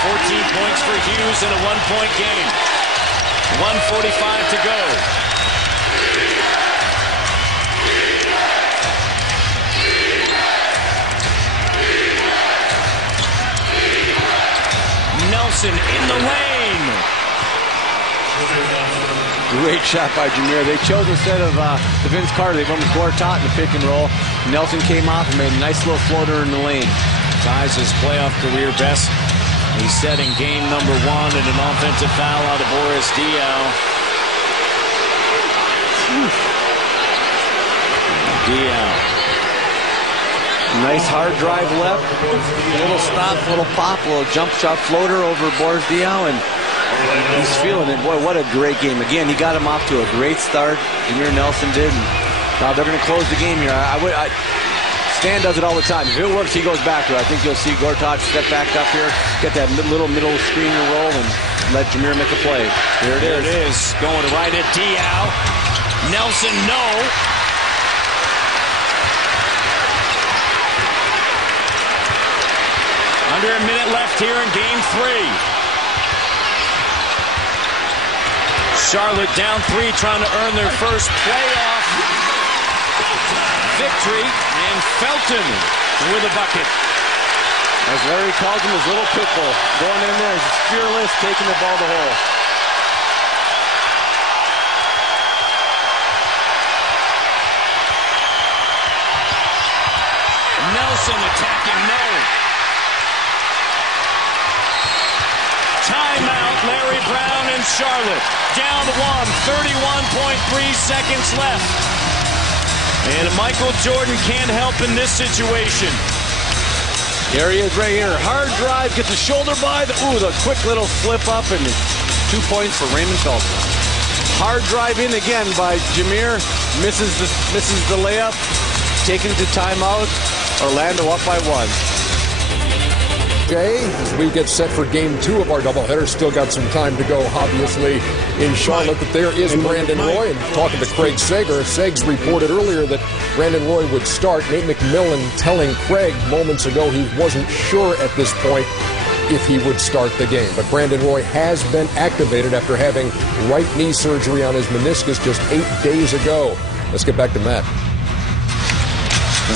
14 points for Hughes in a one-point game. 1:45 to go. Nelson in the lane. Great shot by Jameer. They chose instead of the Vince Carter, they went with Gortat in the pick and roll. Nelson came off and made a nice little floater in the lane. Ties his playoff career best. He's set in game number 1 and an offensive foul out of Boris Diaw. Diaw. Nice hard drive left. A little stop, little pop, little jump shot floater over Boris Diaw, and he's feeling it. Boy, what a great game. Again, he got him off to a great start. Jameer Nelson did. And now they're going to close the game here. Stan does it all the time. If it works, he goes back to it. I think you'll see Gortat step back up here, get that little middle screen and roll, and let Jameer make a play. Here it is. Going right at Diaw. Nelson, no. Under a minute left here in game 3. Charlotte down 3, trying to earn their first playoff victory, and Felton with a bucket. As Larry calls him, his little pit bull. Going in there, he's fearless, taking the ball to the hole. Nelson attacking, no. Timeout, Larry Brown and Charlotte. Down 1, 31.3 seconds left. And Michael Jordan can't help in this situation. There he is right here. Hard drive, gets a shoulder by. The quick little flip up, and 2 points for Raymond Felton. Hard drive in again by Jameer. Misses the layup. Taken to timeout. Orlando up by 1. As we get set for game 2 of our doubleheader, still got some time to go, obviously, in Charlotte. But there is Brandon Roy, and talking to Craig Sager. Segs reported earlier that Brandon Roy would start. Nate McMillan telling Craig moments ago he wasn't sure at this point if he would start the game. But Brandon Roy has been activated after having right knee surgery on his meniscus just 8 days ago. Let's get back to Matt.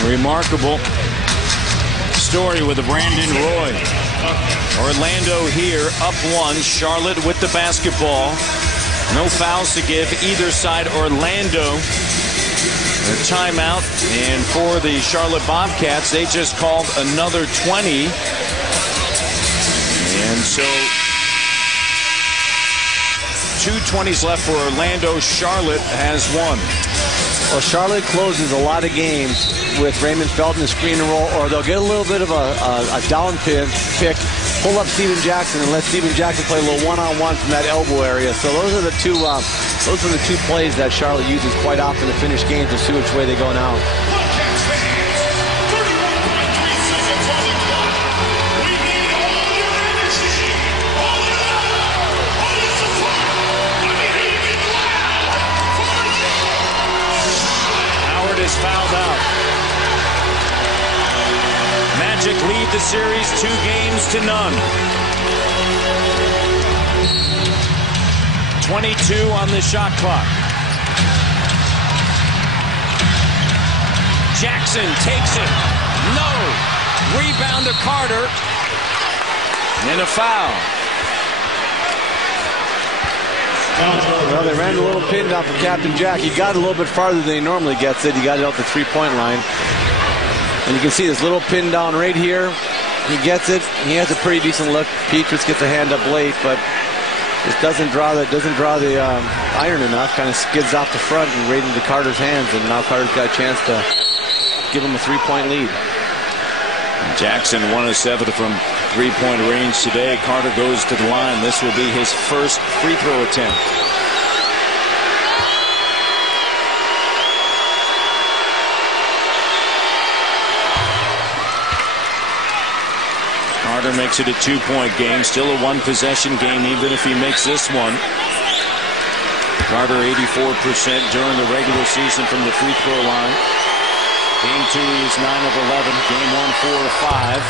A remarkable story with Brandon Roy. Orlando here up 1. Charlotte with the basketball. No fouls to give either side. Orlando a timeout, and for the Charlotte Bobcats, they just called another 20. And so 2:20 left for Orlando. Charlotte has won. Well, Charlotte closes a lot of games with Raymond Felton and screen and roll, or they'll get a little bit of a down pick, pull up Steven Jackson, and let Steven Jackson play a little one-on-one from that elbow area. So those are the two plays that Charlotte uses quite often to finish games and see which way they go now. Is fouled out. Magic lead the series 2 games to none. 22 on the shot clock. Jackson takes it. No. Rebound to Carter. And a foul. Well, they ran a little pin down for Captain Jack. He got a little bit farther than he normally gets it. He got it out the three-point line. And you can see this little pin down right here. He gets it. He has a pretty decent look. Petrus gets a hand up late, but just doesn't draw the iron enough. Kind of skids off the front and right into Carter's hands. And now Carter's got a chance to give him a 3-point lead. Jackson 1 of 7 from three-point range today. Carter goes to the line. This will be his first free throw attempt. Carter makes it a 2-point game. Still a 1-possession game, even if he makes this one. Carter 84% during the regular season from the free throw line. Game 2 is 9 of 11. Game 1, 4 of 5.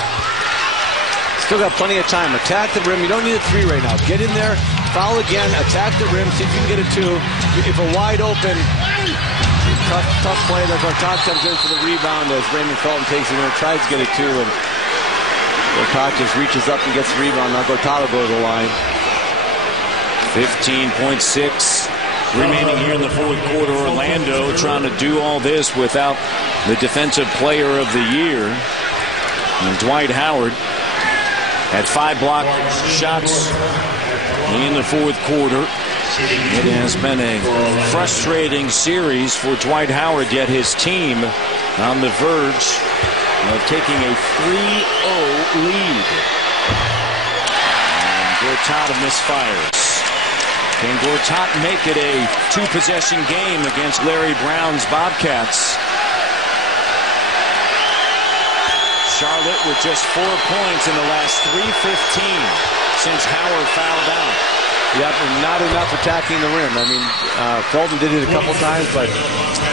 Still got plenty of time. Attack the rim. You don't need a 3 right now. Get in there, foul again, attack the rim, see if you can get a 2. If a wide open, tough play, that Gortat comes in for the rebound as Raymond Felton takes it in and tries to get a 2, and Gortat just reaches up and gets the rebound. Now Gortat will go to the line. 15.6 remaining here in the fourth quarter. Orlando trying to do all this without the defensive player of the year. And Dwight Howard had 5 block shots in the fourth quarter. It has been a frustrating series for Dwight Howard, yet his team on the verge of taking a 3-0 lead. And Gortat misfires. Can Gortat make it a 2-possession game against Larry Brown's Bobcats? Charlotte with just 4 points in the last 3:15 since Howard fouled out. Yep, and not enough attacking the rim. I mean, Felton did it a couple times, but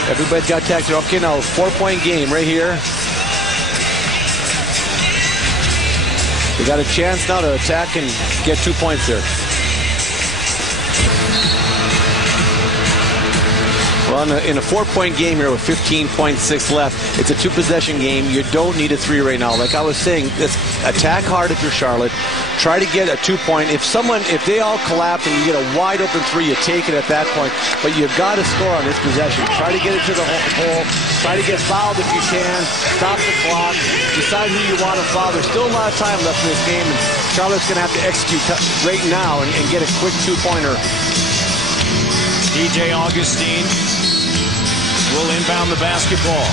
everybody's got attacked. Okay, now 4-point game right here. We got a chance now to attack and get 2 points here. Well, in a 4-point game here with 15.6 left, it's a 2-possession game. You don't need a 3 right now. Like I was saying, attack hard if you're Charlotte. Try to get a 2-point. If they all collapse and you get a wide open 3, you take it at that point. But you've got to score on this possession. Try to get it to the hole. Try to get fouled if you can. Stop the clock. Decide who you want to foul. There's still a lot of time left in this game, and Charlotte's going to have to execute right now and get a quick 2-pointer. DJ Augustine will inbound the basketball.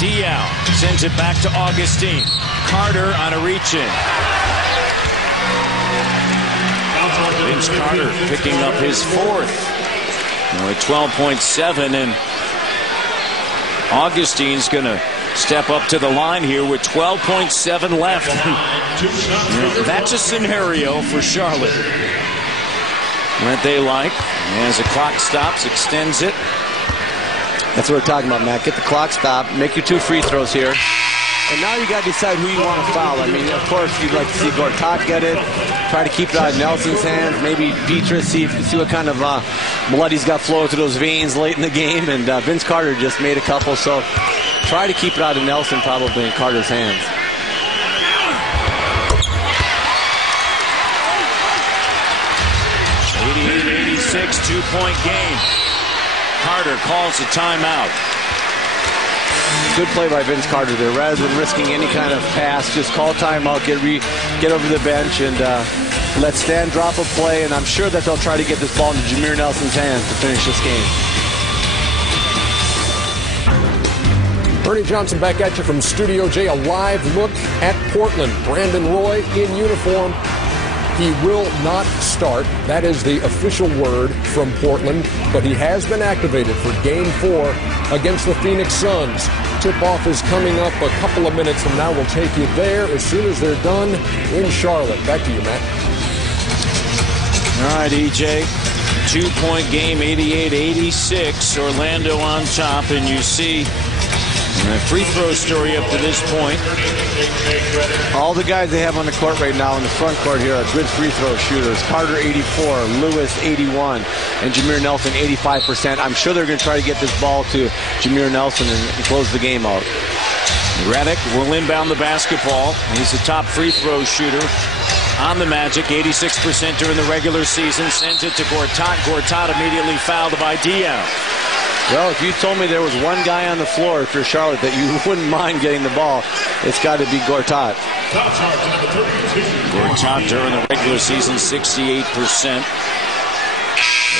Diaw sends it back to Augustine. Carter on a reach-in. Vince Carter picking up his 4th. At 12.7, and Augustine's going to step up to the line here with 12.7 left. That's a scenario for Charlotte that they like. As the clock stops, extends it. That's what we're talking about, Matt. Get the clock stopped. Make your 2 free throws here. And now you got to decide who you want to foul. I mean, of course, you'd like to see Gortat get it. Try to keep it out of Nelson's hands. Maybe Petrus, see what kind of blood he's got flowing through those veins late in the game. And Vince Carter just made a couple. So try to keep it out of Nelson probably in Carter's hands. '86 2-point game. Carter calls a timeout. Good play by Vince Carter there. Rather than risking any kind of pass, just call timeout, get over the bench, and let Stan drop a play. And I'm sure that they'll try to get this ball into Jameer Nelson's hands to finish this game. Ernie Johnson back at you from Studio J. A live look at Portland. Brandon Roy in uniform. He will not start. That is the official word from Portland. But he has been activated for Game 4 against the Phoenix Suns. Tip-off is coming up a couple of minutes from now. We'll take you there as soon as they're done in Charlotte. Back to you, Matt. All right, EJ. 2-point game, 88-86. Orlando on top, and you see the free throw story up to this point. All the guys they have on the court right now in the front court here are good free throw shooters. Carter 84, Lewis 81, and Jameer Nelson 85%. I'm sure they're going to try to get this ball to Jameer Nelson and close the game out. Redick will inbound the basketball. He's the top free throw shooter on the Magic, 86% during the regular season. Sends it to Gortat. Gortat immediately fouled by Diaw. Well, if you told me there was one guy on the floor, if you're Charlotte, that you wouldn't mind getting the ball, it's got to be Gortat. Gortat during the regular season, 68%.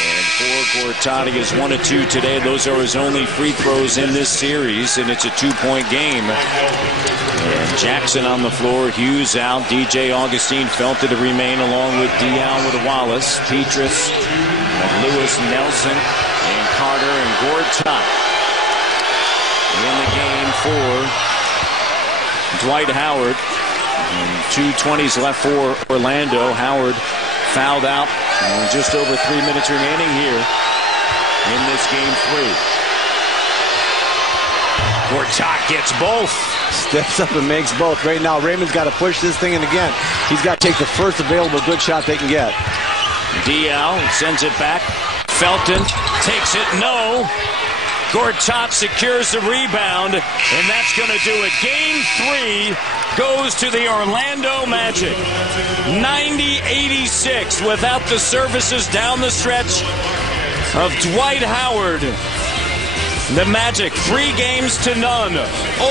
And for Gortat, he is 1 of 2 today. Those are his only free throws in this series, and it's a 2-point game. And Jackson on the floor, Hughes out, DJ Augustine Felton to remain along with Diaw with Wallace, Petrus, Lewis, Nelson, and Carter and Gortat in the game for Dwight Howard. And 2:20s left for Orlando. Howard fouled out. Just over 3 minutes remaining here in this game 3. Gortat gets both. Steps up and makes both. Right now, Raymond's got to push this thing, and again, he's got to take the first available good shot they can get. Diao sends it back. Felton takes it. No. Gortat secures the rebound, and that's going to do it. Game 3 goes to the Orlando Magic. 90-86 without the services down the stretch of Dwight Howard. The Magic 3-0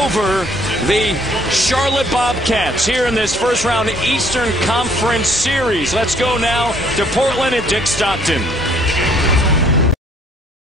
over the Charlotte Bobcats here in this first round Eastern Conference Series. Let's go now to Portland and Dick Stockton.